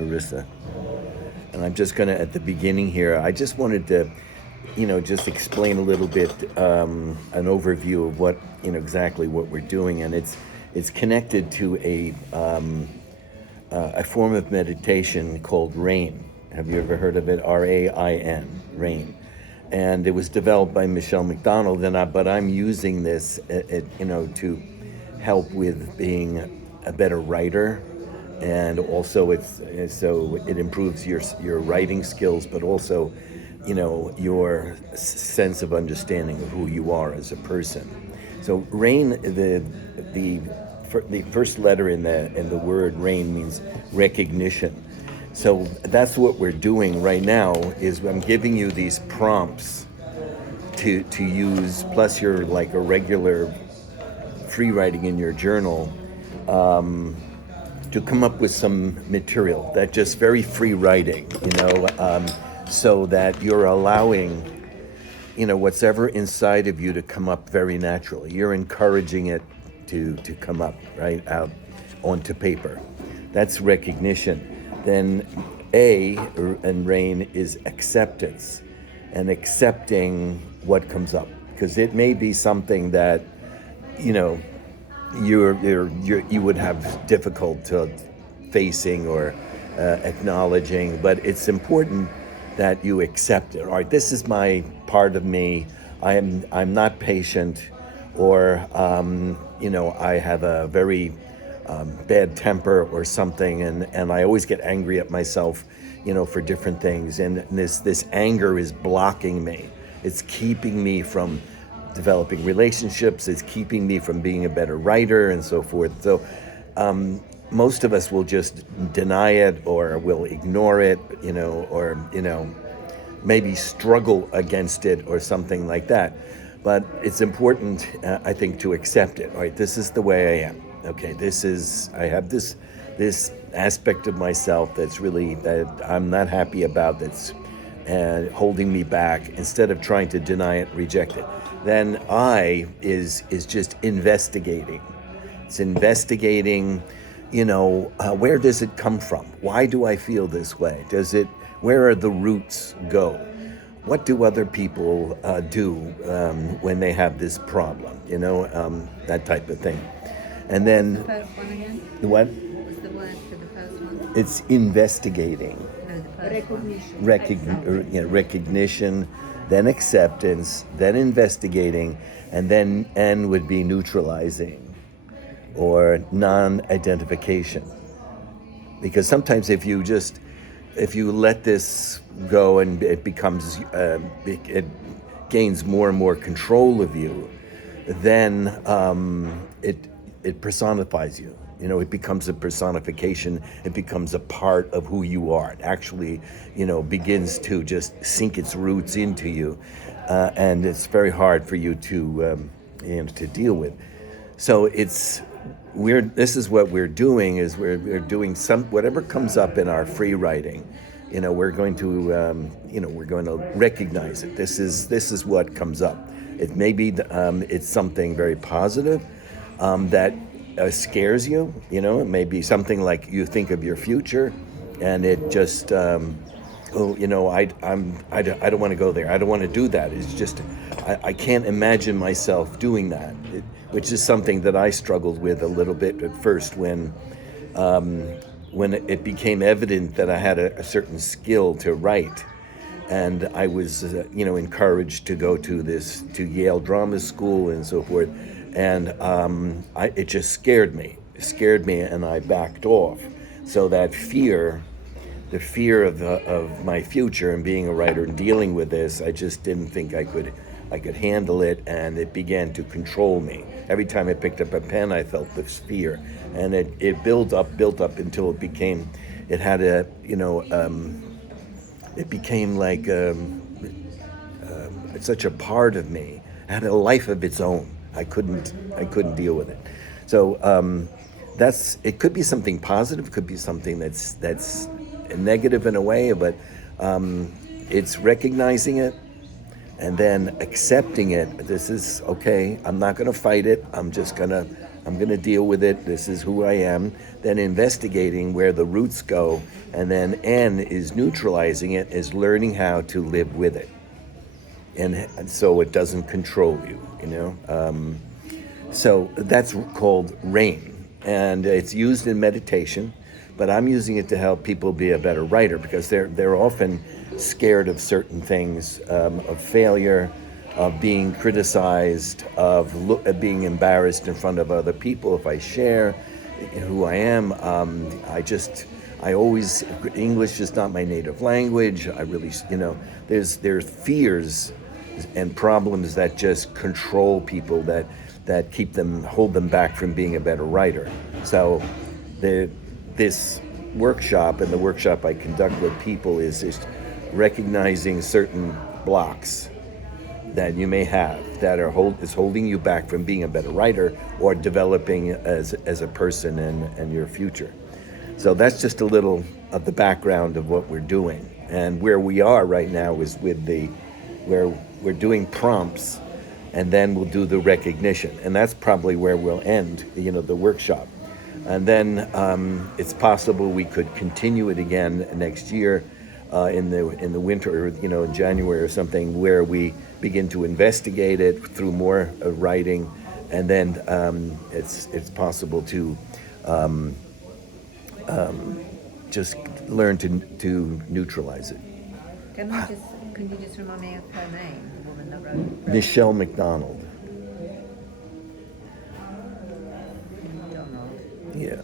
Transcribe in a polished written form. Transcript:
Carissa. And I'm just going to, at the beginning here, I just wanted to, just explain a little bit, an overview of what, exactly what we're doing. And it's connected to a form of meditation called RAIN. Have you ever heard of it? RAIN, RAIN. And it was developed by Michelle McDonald, but I'm using this, to help with being a better writer, and also it improves your writing skills, but also, your sense of understanding of who you are as a person. So RAIN, the first letter in the word RAIN means recognition. So that's what we're doing right now. Is I'm giving you these prompts to use, plus your like a regular free writing in your journal, to come up with some material that just very free writing, so that you're allowing, what's ever inside of you to come up very naturally. You're encouraging it to come up right out onto paper. That's recognition. Then A and RAIN is acceptance, and accepting what comes up, because it may be something that you would have difficult facing or acknowledging, but it's important that you accept it. All right, this is my part of me. I'm not patient, or I have a very bad temper or something, and I always get angry at myself, for different things. And this anger is blocking me. It's keeping me from developing relationships. It's keeping me from being a better writer and so forth. So most of us will just deny it, or will ignore it, or maybe struggle against it or something like that. But it's important, I think, to accept it. All right, this is the way I am. Okay, I have this aspect of myself that I'm not happy about, that's holding me back, instead of trying to deny it, reject it. Then I is just investigating. It's investigating, where does it come from? Why do I feel this way? Where are the roots go? What do other people do when they have this problem? That type of thing. And then What's the first one again? what? What's the word for the first one? It's investigating. No, the first one. Recognition, then acceptance, then investigating, and then N would be neutralizing or non-identification. Because sometimes if you let this go, and it becomes, it gains more and more control of you, then it personifies you. It becomes a personification. It becomes a part of who you are. It actually, begins to just sink its roots into you, and it's very hard for you to deal with. So this is what we're doing. Is we're doing whatever comes up in our free writing. We're going to recognize it. This is what comes up. It may be it's something very positive that scares you. It may be something like you think of your future, and it just I don't want to go there. I don't want to do that. It's just I can't imagine myself doing that, which is something that I struggled with a little bit at first when it became evident that I had a certain skill to write. And I was, encouraged to go to Yale Drama School and so forth. And it just scared me. And I backed off. So that the fear of my future and being a writer and dealing with this, I just didn't think I could handle it, and it began to control me. Every time I picked up a pen, I felt this fear, and it built up until it became like it's such a part of me. It had a life of its own. I couldn't deal with it. So it could be something positive, could be something that's negative in a way, but it's recognizing it and then accepting it. This is okay. I'm not going to fight it. I'm just going to I'm going to deal with it. This is who I am. Then investigating where the roots go. And then N is neutralizing it, is learning how to live with it. And so it doesn't control you, you know. So that's called RAIN. And it's used in meditation, but I'm using it to help people be a better writer because they're often scared of certain things, of failure, of being criticized, of being embarrassed in front of other people if I share who I am. I always, English is not my native language. I really, you know, there's fears and problems that just control people, that hold them back from being a better writer. So this workshop and the workshop I conduct with people is just recognizing certain blocks that you may have that is holding you back from being a better writer or developing as a person and your future. So that's just a little of the background of what we're doing. And where we are right now is where we're doing prompts, and then we'll do the recognition. And that's probably where we'll end, you know, the workshop. And then it's possible we could continue it again next year in the winter, or, you know, in January or something, where we begin to investigate it through more writing, and then it's possible to just learn to neutralize it. Can you just remind me of her name, the woman that wrote? Michelle McDonald. Donald. Yeah.